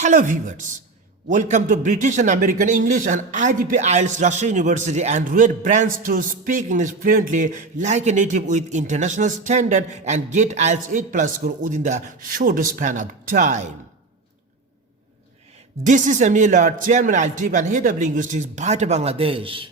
Hello viewers, welcome to British and American English and IDP IELTS Russia University and read brands to speak English fluently like a native with international standard and get IELTS 8+ score within the short span of time. This is Emil, Chairman IELTS and Head of Linguistics, BAETTA Bangladesh.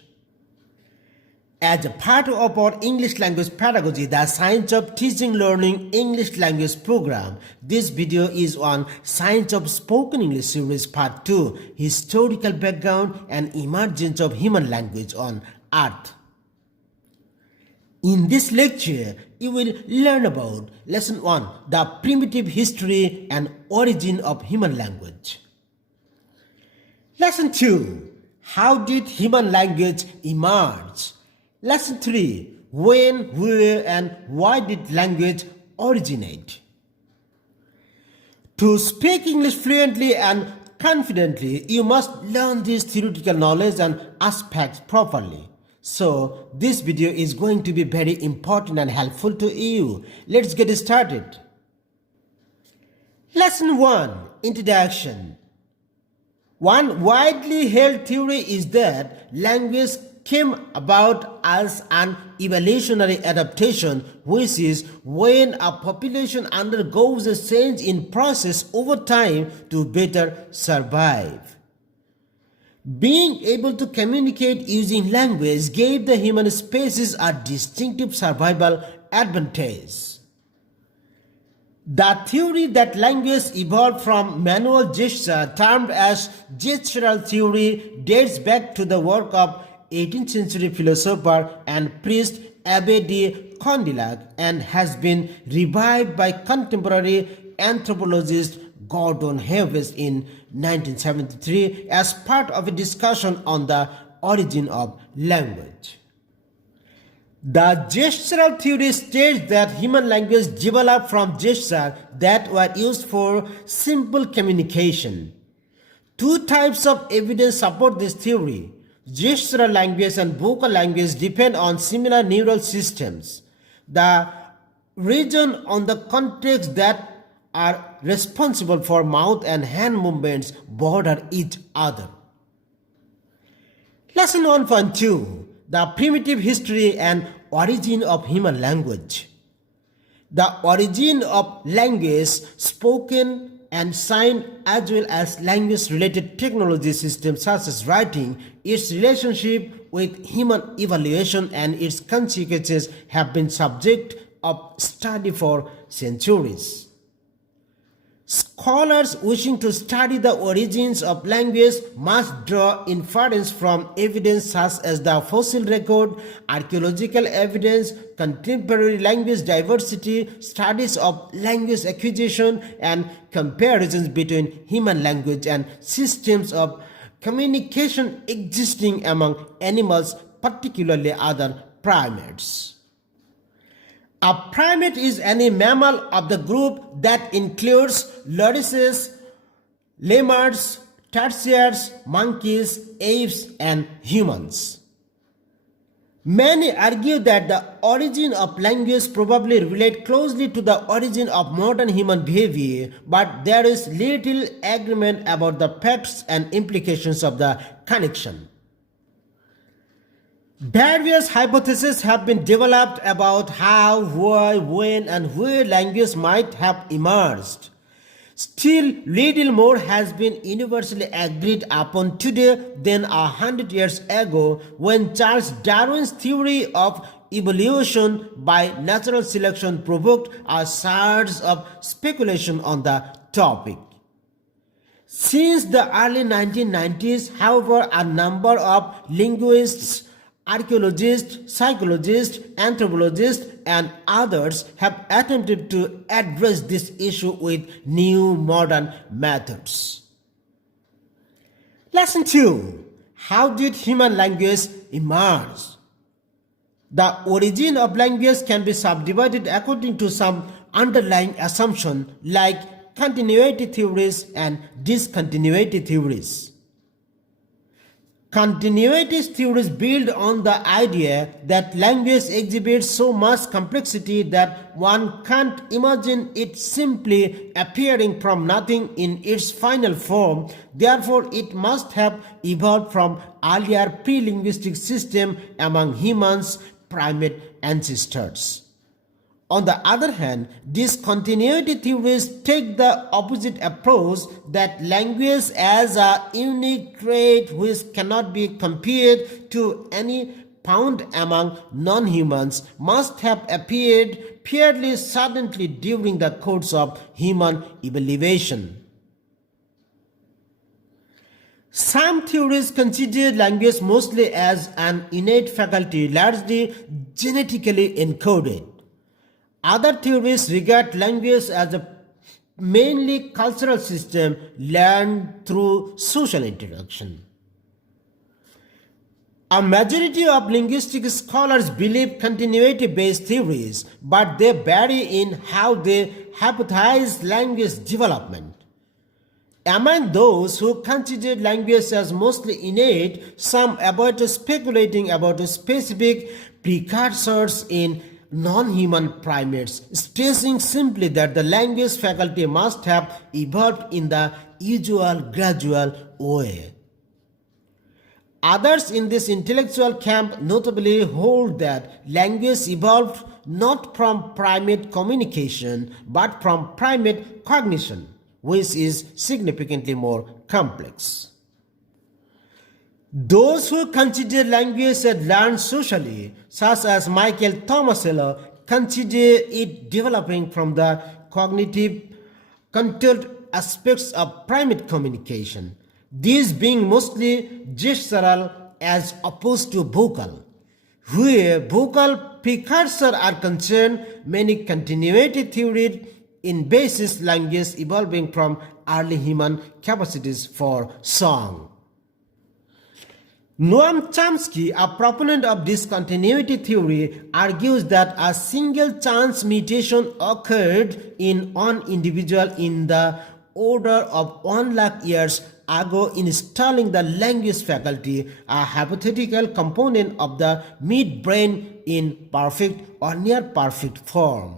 As a part of our English language pedagogy, the Science of Teaching Learning English Language program, this video is on Science of Spoken English series Part 2, Historical Background and Emergence of Human Language on Earth. In this lecture, you will learn about Lesson 1, the primitive history and origin of human language. Lesson 2, how did human language emerge? Lesson 3, when, where and why did language originate? To speak English fluently and confidently, you must learn these theoretical knowledge and aspects properly. So, this video is going to be very important and helpful to you. Let's get started. Lesson 1, Introduction. One widely held theory is that language came about as an evolutionary adaptation, which is when a population undergoes a change in process over time to better survive. Being able to communicate using language gave the human species a distinctive survival advantage. The theory that language evolved from manual gesture, termed as Gestural Theory, dates back to the work of 18th century philosopher and priest Abbé de Condillac and has been revived by contemporary anthropologist Gordon Hayes in 1973 as part of a discussion on the origin of language. The gestural theory states that human language developed from gestures that were used for simple communication. Two types of evidence support this theory. Gestural language and vocal language depend on similar neural systems. The region on the context that are responsible for mouth and hand movements border each other. Lesson 1.2, the primitive history and origin of human language. The origin of language, spoken and sign, as well as language-related technology systems such as writing, its relationship with human evolution and its consequences have been subject of study for centuries. Scholars wishing to study the origins of language must draw inference from evidence such as the fossil record, archaeological evidence, contemporary language diversity, studies of language acquisition, and comparisons between human language and systems of communication existing among animals, particularly other primates. A primate is any mammal of the group that includes lorises, lemurs, tarsiers, monkeys, apes, and humans. Many argue that the origin of language probably relates closely to the origin of modern human behavior, but there is little agreement about the facts and implications of the connection. Various hypotheses have been developed about how, why, when, and where language might have emerged. Still, little more has been universally agreed upon today than 100 years ago when Charles Darwin's theory of evolution by natural selection provoked a surge of speculation on the topic. Since the early 1990s, however, a number of linguists, archaeologists, psychologists, anthropologists, and others have attempted to address this issue with new modern methods. Lesson 2. How did human language emerge? The origin of language can be subdivided according to some underlying assumption like continuity theories and discontinuity theories. Continuity theories build on the idea that language exhibits so much complexity that one can't imagine it simply appearing from nothing in its final form. Therefore, it must have evolved from earlier pre-linguistic systems among humans' primate ancestors. On the other hand, discontinuity theories take the opposite approach, that language as a unique trait which cannot be compared to any found among non-humans must have appeared fairly suddenly during the course of human evolution. Some theories consider language mostly as an innate faculty, largely genetically encoded. Other theories regard language as a mainly cultural system learned through social interaction. A majority of linguistic scholars believe continuity-based theories, but they vary in how they hypothesize language development. Among those who consider language as mostly innate, some avoid speculating about specific precursors in non-human primates, stressing simply that the language faculty must have evolved in the usual gradual way. Others in this intellectual camp notably hold that language evolved not from primate communication but from primate cognition, which is significantly more complex. Those who consider language as learned socially, such as Michael Tomasello, consider it developing from the cognitive controlled aspects of primate communication, these being mostly gestural as opposed to vocal. Where vocal precursors are concerned, many continuity theories in basis language evolving from early human capacities for song. Noam Chomsky, a proponent of discontinuity theory, argues that a single chance mutation occurred in one individual in the order of 1 lakh years ago, installing the language faculty, a hypothetical component of the midbrain, in perfect or near perfect form.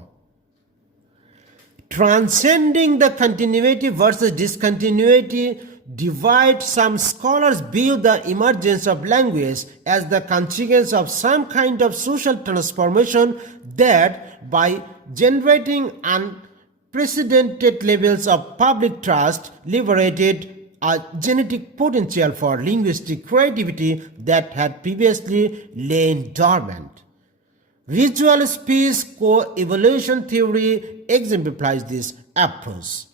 Transcending the continuity versus discontinuity divide, some scholars view the emergence of language as the consequence of some kind of social transformation that, by generating unprecedented levels of public trust, liberated a genetic potential for linguistic creativity that had previously lain dormant. Ritual speech co-evolution theory exemplifies this approach.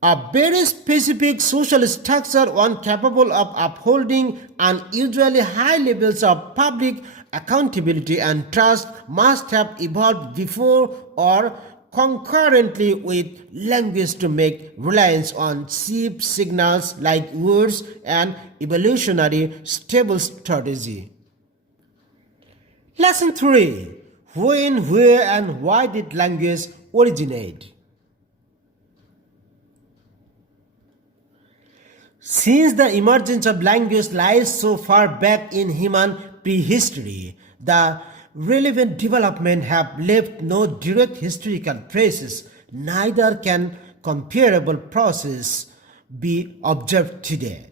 A very specific social structure, one capable of upholding unusually high levels of public accountability and trust, must have evolved before or concurrently with language to make reliance on cheap signals like words an evolutionary stable strategy. Lesson 3. When, where, and why did language originate? Since the emergence of language lies so far back in human prehistory, the relevant development have left no direct historical traces, neither can comparable process be observed today.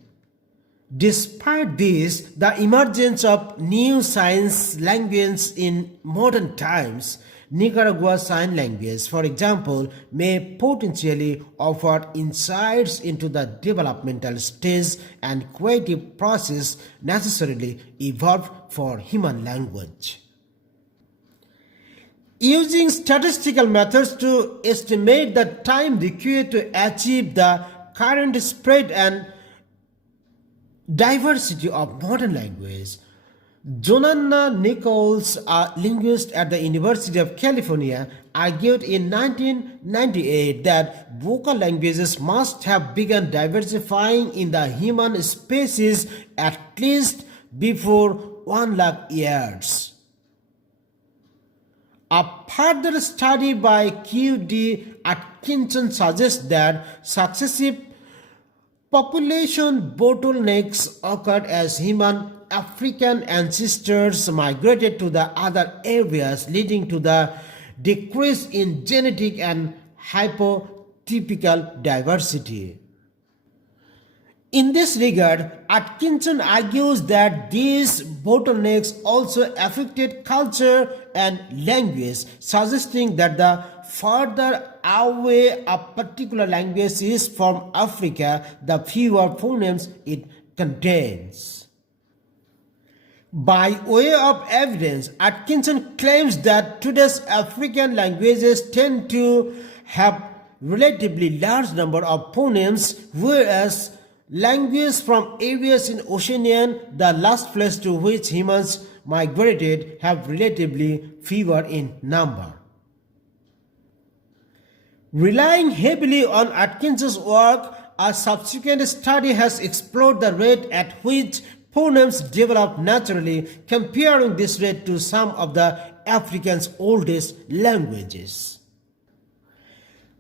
Despite this, the emergence of new science languages in modern times, Nicaragua Sign Language, for example, may potentially offer insights into the developmental stage and creative process necessarily evolved for human language. Using statistical methods to estimate the time required to achieve the current spread and diversity of modern language, Jonanna Nichols, a linguist at the University of California, argued in 1998 that vocal languages must have begun diversifying in the human species at least before 1 lakh years. A further study by Q.D. Atkinson suggests that successive Population bottlenecks occurred as human African ancestors migrated to the other areas, leading to the decrease in genetic and haplotypical diversity. In this regard, Atkinson argues that these bottlenecks also affected culture and language, suggesting that the further away a particular language is from Africa, the fewer phonemes it contains. By way of evidence, Atkinson claims that today's African languages tend to have relatively large number of phonemes, whereas languages from areas in Oceania, the last place to which humans migrated, have relatively fewer in number. Relying heavily on Atkinson's work, a subsequent study has explored the rate at which phonemes develop naturally, comparing this rate to some of the African's oldest languages.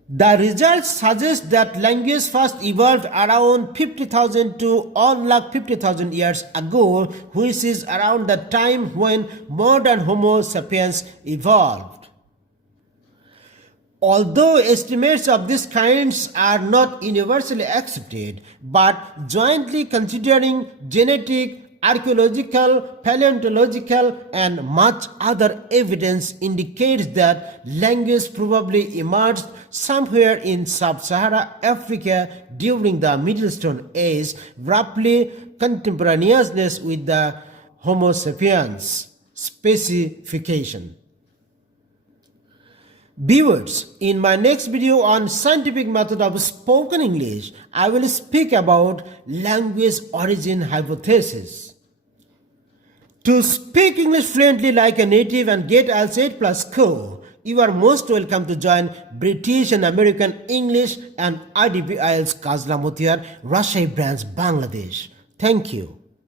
The results suggest that language first evolved around 50,000 to 150,000 years ago, which is around the time when modern Homo sapiens evolved. Although estimates of this kinds are not universally accepted, but jointly considering genetic, archaeological, paleontological, and much other evidence indicates that language probably emerged somewhere in sub-Saharan Africa during the Middle Stone Age, roughly contemporaneous with the Homo sapiens specification. Viewers, in my next video on scientific method of spoken English, I will speak about language origin hypothesis. To speak English fluently like a native and get IELTS 8+ score, you are most welcome to join British and American English and IDP IELTS Kazla Mutiar, Rajshahi branch, Bangladesh. Thank you.